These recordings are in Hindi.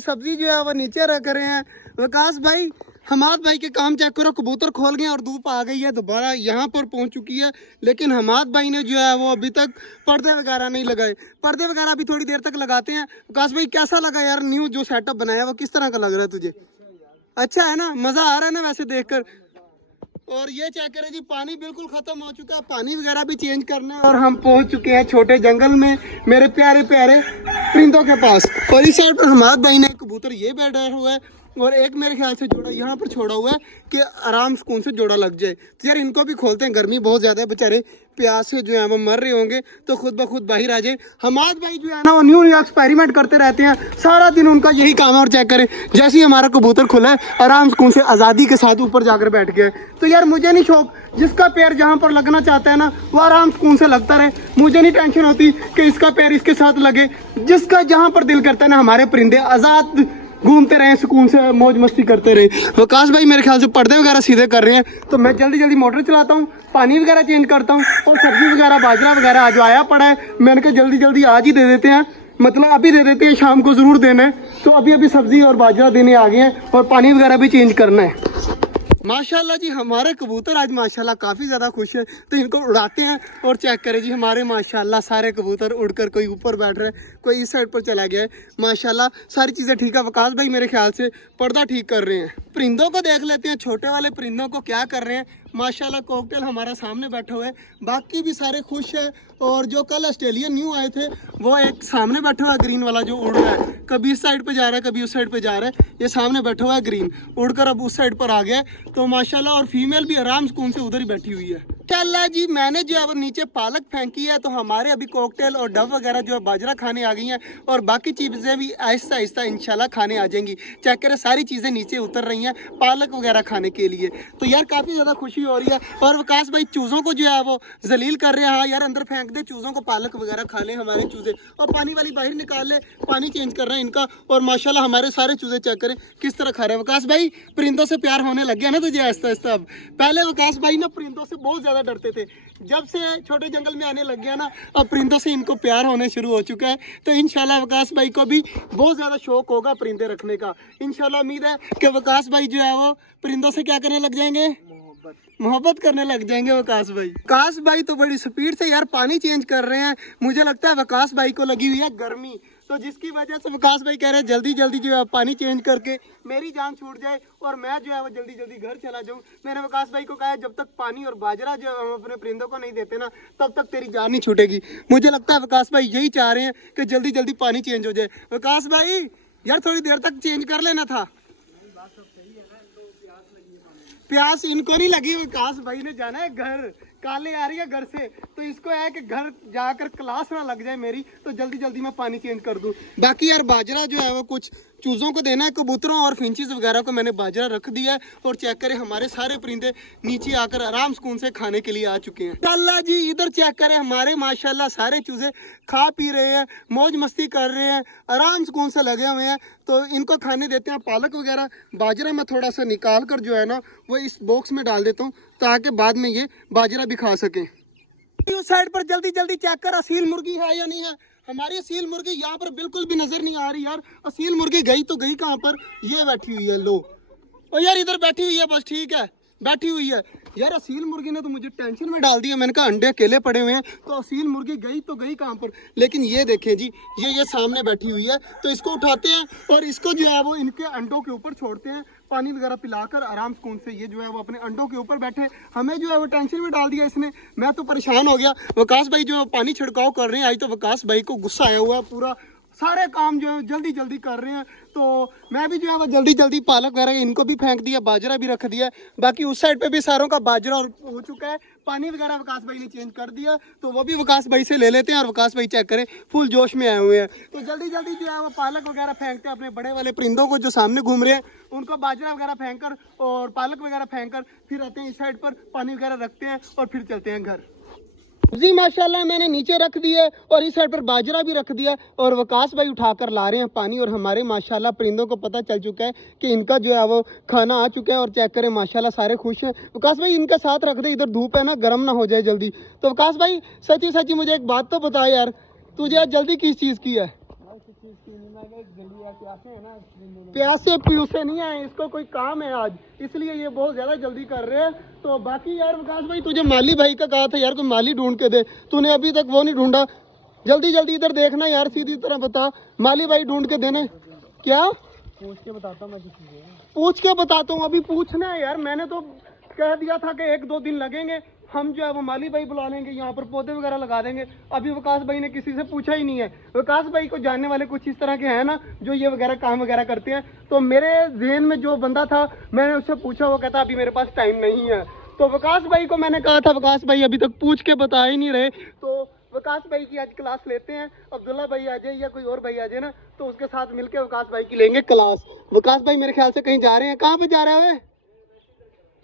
सब्जी जो है वो नीचे रख रहे हैं। विकास भाई, हमाद भाई के काम चेक करो, कबूतर खोल गए और धूप आ गई है, दोबारा यहाँ पर पहुँच चुकी है। लेकिन हमाद भाई ने जो है वो अभी तक पर्दे वगैरह नहीं लगाए। पर्दे वगैरह अभी थोड़ी देर तक लगाते हैं। विकास भाई कैसा लगा यार न्यू जो सेटअप बनाया वो किस तरह का लग रहा है तुझे? अच्छा है ना, मज़ा आ रहा है ना वैसे देखकर? और ये चेक करें जी, पानी बिल्कुल खत्म हो चुका है, पानी वगैरह भी चेंज करना है। और हम पहुंच चुके हैं छोटे जंगल में मेरे प्यारे प्यारे परिंदों के पास। और इस साइड पर हमाद भाई ने कबूतर ये बैठा हुआ है और एक मेरे ख्याल से जोड़ा यहाँ पर छोड़ा हुआ है कि आराम सुकून से जोड़ा लग जाए। तो यार इनको भी खोलते हैं, गर्मी बहुत ज़्यादा है, बेचारे प्यास से जो है वो मर रहे होंगे, तो खुद ब खुद बाहर आ जाए। हमाद भाई जो है ना वो न्यू एक्सपेरिमेंट करते रहते हैं, सारा दिन उनका यही काम है। और चेक करें, जैसे ही हमारा कबूतर खुला है आराम सुकून से आज़ादी के साथ ऊपर जाकर बैठ गया है। तो यार मुझे नहीं शौक, जिसका पैर जहाँ पर लगना चाहता है ना वो आराम सुकून से लगता रहे, मुझे नहीं टेंशन होती कि इसका पैर इसके साथ लगे। जिसका जहाँ पर दिल करता है ना, हमारे परिंदे आज़ाद घूमते रहे, सुकून से मौज मस्ती करते रहे। विकास भाई मेरे ख्याल से पर्दे वगैरह सीधे कर रहे हैं, तो मैं जल्दी जल्दी मोटर चलाता हूँ, पानी वगैरह चेंज करता हूँ। और सब्जी वगैरह बाजरा वगैरह आज आया पड़ा है, मैंने कहा जल्दी जल्दी आज ही दे देते हैं, मतलब अभी दे देते हैं, शाम को ज़रूर देना है। तो अभी अभी सब्जी और बाजरा देने आ गए हैं और पानी वगैरह भी चेंज करना है। माशाल्लाह जी, हमारे कबूतर आज माशाल्लाह काफ़ी ज़्यादा खुश है, तो इनको उड़ाते हैं। और चेक करें जी, हमारे माशाल्लाह सारे कबूतर उड़कर कोई ऊपर बैठ रहा है, कोई इस साइड पर चला गया है। माशाल्लाह सारी चीज़ें ठीक है। विकास भाई मेरे ख्याल से पर्दा ठीक कर रहे हैं। परिंदों को देख लेते हैं, छोटे वाले परिंदों को क्या कर रहे हैं। माशाल्लाह कॉकटेल हमारा सामने बैठा हुआ है, बाकी भी सारे खुश है। और जो कल ऑस्ट्रेलियन न्यू आए थे वो एक सामने बैठा हुआ है, ग्रीन वाला जो उड़ रहा है, कभी इस साइड पे जा रहा है कभी उस साइड पे जा रहा है। ये सामने बैठा हुआ है ग्रीन, उड़कर अब उस साइड पर आ गया है। तो माशाल्लाह, और फीमेल भी आराम सुकून से उधर ही बैठी हुई है। माशाल्लाह जी, मैंने जो है वो नीचे पालक फेंकी है, तो हमारे अभी कॉकटेल और डव वगैरह जो है बाजरा खाने आ गई हैं। और बाकी चीज़ें भी आहिस्ता आहिस्ता इंशाल्लाह खाने आ जाएंगी। चेक करें, सारी चीज़ें नीचे उतर रही हैं पालक वगैरह खाने के लिए। तो यार काफ़ी ज़्यादा खुशी हो रही है। और विकास भाई चूज़ों को जो है वो जलील कर रहे हैं। हाँ यार, अंदर फेंक दे चूज़ों को, पालक वगैरह खा लें हमारे चूज़े, और पानी वाली बाहर निकाल ले, पानी चेंज कर रहे हैं इनका। और माशाल्लाह हमारे सारे चूज़े चेक करें किस तरह खा रहे हैं। विकास भाई, परिंदों से प्यार होने लग गया ना तुझे आहिस्ता आहिस्ता? अब पहले विकास भाई ना परिंदों से बहुत ज़्यादा डरते थे, जब से छोटे जंगल में आने लग गया ना, अब परिंदों से इनको प्यार होने शुरू हो चुका है। तो इंशाल्लाह विकास भाई को भी बहुत ज़्यादा शौक होगा परिंदे रखने का। इंशाल्लाह उम्मीद है कि विकास भाई जो है वो परिंदों से क्या करने लग जाएंगे, मोहब्बत करने लग जाएंगे विकास भाई। विकास भाई तो बड़ी स्पीड से यार पानी चेंज कर रहे हैं। मुझे लगता है विकास भाई को लगी हुई है गर्मी, तो जिसकी वजह से विकास भाई कह रहे हैं जल्दी जल्दी जो है पानी चेंज करके मेरी जान छूट जाए और मैं जो है वो जल्दी जल्दी घर चला जाऊं। मैंने विकास भाई को कहा है जब तक पानी और बाजरा जो हम अपने परिंदों को नहीं देते ना, तब तक तेरी जान नहीं छूटेगी। मुझे लगता है विकास भाई यही चाह रहे हैं कि जल्दी जल्दी पानी चेंज हो जाए। विकास भाई यार थोड़ी देर तक चेंज कर लेना था। प्यास इनको नहीं लगी, विकास भाई ने जाना है घर, काले आ रही है घर से, तो इसको है कि घर जाकर क्लास ना लग जाए मेरी, तो जल्दी जल्दी मैं पानी चेंज कर दूं। बाकी यार बाजरा जो है वो कुछ चूज़ों को देना है, कबूतरों और फिंचेस वगैरह को मैंने बाजरा रख दिया है। और चेक करें, हमारे सारे परिंदे नीचे आकर आराम सुकून से खाने के लिए आ चुके हैं। अल्लाह जी, इधर चेक करें, हमारे माशाल्लाह सारे चूज़े खा पी रहे हैं, मौज मस्ती कर रहे हैं, आराम सुकून से लगे हुए हैं। तो इनको खाने देते हैं पालक वगैरह। बाजरा मैं थोड़ा सा निकाल कर जो है ना वो इस बॉक्स में डाल देता हूँ, ताकि बाद में ये बाजरा भी खा सकें। उस साइड पर जल्दी जल्दी चेक कर, असील मुर्गी है या नहीं है। हमारी असील मुर्गी यहाँ पर बिल्कुल भी नजर नहीं आ रही यार। असील मुर्गी गई तो गई कहाँ पर, ये बैठी हुई है, लो और यार इधर बैठी हुई है, बस ठीक है बैठी हुई है। यार असील मुर्गी ने तो मुझे टेंशन में डाल दिया। मैंने कहा अंडे अकेले पड़े हुए हैं, तो असील मुर्गी गई तो गई कहाँ पर। लेकिन ये देखें जी, ये सामने बैठी हुई है, तो इसको उठाते हैं और इसको जो है वो इनके अंडों के ऊपर छोड़ते हैं, पानी वगैरह पिलाकर आराम सुकून से ये जो है वो अपने अंडों के ऊपर बैठे। हमें जो है वो टेंशन में डाल दिया इसने, मैं तो परेशान हो गया। विकास भाई जो पानी छिड़काव कर रहे हैं, आज तो विकास भाई को गुस्सा आया हुआ है पूरा, सारे काम जो है जल्दी जल्दी कर रहे हैं। तो मैं भी जो है वो जल्दी जल्दी पालक वगैरह इनको भी फेंक दिया, बाजरा भी रख दिया। बाकी उस साइड पे भी सारों का बाजरा हो चुका है, पानी वगैरह विकास भाई ने चेंज कर दिया, तो वो भी विकास भाई से ले लेते हैं। और विकास भाई चेक करें फुल जोश में आए हुए हैं, तो जल्दी जल्दी जो है वो पालक वगैरह फेंकते हैं अपने बड़े वाले परिंदों को जो सामने घूम रहे हैं, उनको बाजरा वगैरह फेंक कर और पालक वगैरह फेंक कर फिर आते हैं इस साइड पर, पानी वगैरह रखते हैं और फिर चलते हैं घर जी। माशाल्लाह मैंने नीचे रख दिया और इस साइड पर बाजरा भी रख दिया और विकास भाई उठाकर ला रहे हैं पानी। और हमारे माशाल्लाह परिंदों को पता चल चुका है कि इनका जो है वो खाना आ चुका है। और चेक करें माशाल्लाह सारे खुश हैं। विकास भाई इनके साथ रख दे, इधर धूप है ना, गर्म ना हो जाए जल्दी। तो विकास भाई सच्ची सच्ची मुझे एक बात तो बता यार, तुझे आज जल्दी किस चीज़ की है? प्यासे प्यूसे नहीं आए, इसको कोई काम है आज, इसलिए ये बहुत ज्यादा जल्दी कर रहे हैं। तो बाकी यार विकास भाई, तुझे माली भाई का कहा था यार कोई माली ढूंढ के दे, तूने अभी तक वो नहीं ढूंढा। जल्दी जल्दी इधर देखना यार, सीधी तरह बता, माली भाई ढूंढ के देने। क्या पूछ के बताता हूँ मैं, पूछ के बताता हूँ, अभी पूछना है यार। मैंने तो कह दिया था कि 1-2 दिन लगेंगे, हम जो है वो माली भाई बुला लेंगे, यहाँ पर पौधे वगैरह लगा देंगे। अभी विकास भाई ने किसी से पूछा ही नहीं है। विकास भाई को जानने वाले कुछ इस तरह के हैं ना, जो ये वगैरह काम वगैरह करते हैं। तो मेरे ज़हन में जो बंदा था, मैंने उससे पूछा, वो कहता अभी मेरे पास टाइम नहीं है। तो विकास भाई को मैंने कहा था, विकास भाई अभी तक पूछ के बता ही नहीं रहे। तो विकास भाई की आज क्लास लेते हैं। अब्दुल्ला भाई आ जाए या कोई और भाई आ जाए ना, तो उसके साथ मिलकर विकास भाई की लेंगे क्लास। विकास भाई मेरे ख्याल से कहीं जा रहे हैं। कहाँ पे जा रहे हैं?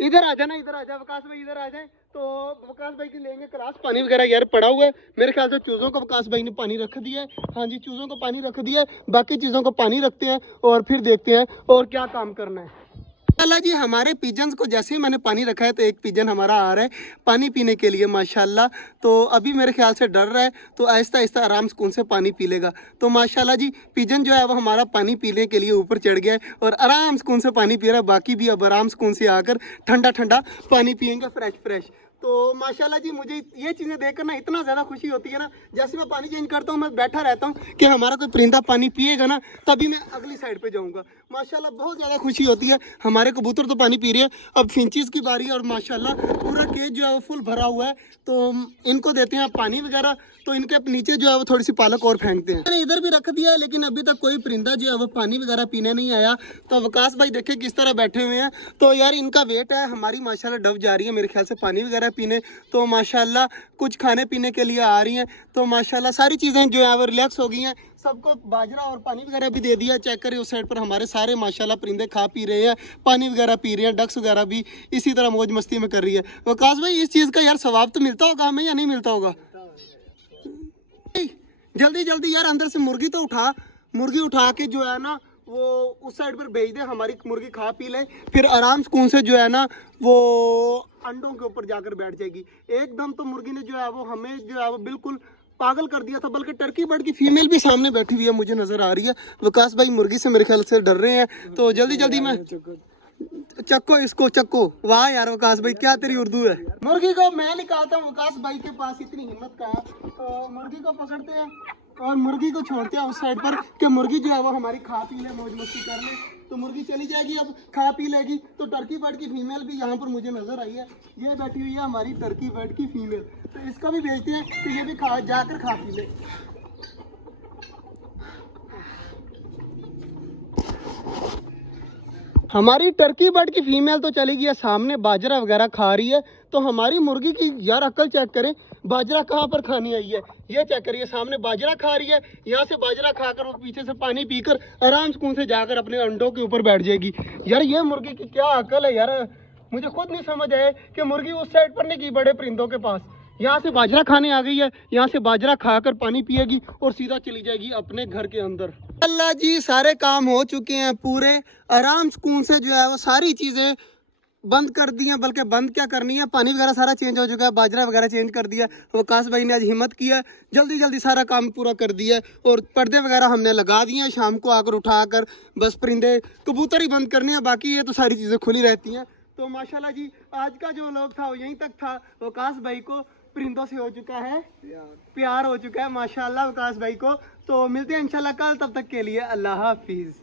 इधर आ जाना, इधर आ जा विकास भाई, इधर आ जाए। तो विकास भाई की लेंगे क्लास। पानी वगैरह यार पड़ा हुआ है, मेरे ख्याल से चूज़ों को विकास भाई ने पानी रख दिया है। हाँ जी, चूज़ों को पानी रख दिया है, बाकी चीज़ों को पानी रखते हैं और फिर देखते हैं और क्या काम करना है। माशाल्लाह जी, हमारे पिजन्स को जैसे ही मैंने पानी रखा है, तो एक पिजन हमारा आ रहा है पानी पीने के लिए माशाल्लाह। तो अभी मेरे ख्याल से डर रहा है, तो आहिस्ता आहिस्ता आराम सुकून से पानी पी लेगा। तो माशाल्लाह जी, पिजन जो है वो हमारा पानी पीने के लिए ऊपर चढ़ गया है और आराम सुकून से पानी पी रहा है। बाकी भी अब आराम सुकून से आकर ठंडा ठंडा पानी पियेंगे, फ्रेश फ्रेश। तो माशाल्लाह जी, मुझे ये चीज़ें देखकर ना इतना ज़्यादा खुशी होती है ना। जैसे मैं पानी चेंज करता हूँ, मैं बैठा रहता हूँ कि हमारा कोई परिंदा पानी पिएगा ना, तभी मैं अगली साइड पे जाऊँगा। माशाल्लाह बहुत ज़्यादा खुशी होती है। हमारे कबूतर तो पानी पी रहे हैं, अब फिंचीज़ की बारी है और माशाल्लाह पूरा केज जो है वो फुल भरा हुआ है। तो इनको देते हैं पानी वगैरह, तो इनके नीचे जो है वो थोड़ी सी पालक और फेंकते हैं। मैंने इधर भी रख दिया है, लेकिन अभी तक कोई परिंदा जो है वो पानी वगैरह पीने नहीं आया। तो विकास भाई देखे किस तरह बैठे हुए हैं। तो यार इनका वेट है, हमारी माशाल्लाह डब जा रही है मेरे ख्याल से पानी वगैरह पीने। तो माशाल्लाह कुछ खाने पीने के लिए आ रही हैं। तो माशाल्लाह सारी चीज़ें जो है वो रिलैक्स हो गई हैं। सबको बाजरा और पानी वगैरह भी दे दिया। चेक करिए उस साइड पर हमारे सारे माशाल्लाह परिंदे खा पी रहे हैं, पानी वगैरह पी रहे हैं। डक्स वगैरह भी इसी तरह मौज मस्ती में कर रही है। विकास भाई, इस चीज़ का यार सवाब तो मिलता होगा हमें या नहीं मिलता होगा? जल्दी जल्दी यार अंदर से मुर्गी तो उठा, मुर्गी उठा के जो है ना वो उस साइड पर भेज दे, हमारी मुर्गी खा पी ले, फिर आराम सुकून से जो है ना वो अंडों के ऊपर जाकर बैठ जाएगी। एकदम तो मुर्गी ने जो है वो हमें जो है वो बिल्कुल पागल कर दिया था। बल्कि टर्की बर्ड की फीमेल भी सामने बैठी हुई है, मुझे नजर आ रही है। विकास भाई मुर्गी से मेरे ख्याल से डर रहे हैं, तो जल्दी जल्दी में चक्को इसको, चक्को। वाह यार विकास भाई, क्या तेरी उर्दू है। मुर्गी को मैं निकालता हूँ, विकास भाई के पास इतनी हिम्मत कहाँ। तो मुर्गी को पकड़ते हैं और मुर्गी को छोड़ते हैं उस साइड पर कि मुर्गी जो है वो हमारी खा पी ले, मौज मस्ती कर ले। तो मुर्गी चली जाएगी, अब खा पी लेगी। तो टर्की बर्ड की फीमेल भी यहाँ पर मुझे नजर आई है, ये बैठी हुई है हमारी टर्की बर्ड की फीमेल। तो इसको भी भेजते हैं कि ये भी जाकर खा पी ले। हमारी टर्की बर्ड की फीमेल तो चली गई है सामने, बाजरा वगैरह खा रही है। तो हमारी मुर्गी की यार अक्ल चेक करें, बाजरा कहाँ पर खानी आई है। ये चेक करिए, सामने बाजरा खा रही है, यहाँ से बाजरा खाकर वो पीछे से पानी पीकर आराम सुकून से जाकर अपने अंडों के ऊपर बैठ जाएगी। यार ये मुर्गी की क्या अक्ल है यार, मुझे खुद नहीं समझ आया कि मुर्गी उस साइड पर नहीं की बड़े परिंदों के पास, यहाँ से बाजरा खाने आ गई है, यहाँ से बाजरा खाकर पानी पिएगी और सीधा चली जाएगी अपने घर के अंदर। अल्लाह जी, सारे काम हो चुके हैं पूरे, आराम सुकून से जो है वो सारी चीज़ें बंद कर दी हैं। बल्कि बंद क्या करनी है, पानी वगैरह सारा चेंज हो चुका है, बाजरा वगैरह चेंज कर दिया। वकास भाई ने आज हिम्मत किया, जल्दी जल्दी सारा काम पूरा कर दिया और पर्दे वगैरह हमने लगा दिए हैं। शाम को आकर उठाकर बस परिंदे कबूतर ही बंद करने हैं, बाकी ये तो सारी चीज़ें खुली रहती हैं। तो माशाल्लाह जी, आज का जो व्लॉग था वो यहीं तक था। वकास भाई को परिंदों से हो चुका है प्यार हो चुका है माशाल्लाह वकास भाई को। तो मिलते हैं इंशाल्लाह कल, तब तक के लिए अल्लाह हाफिज़।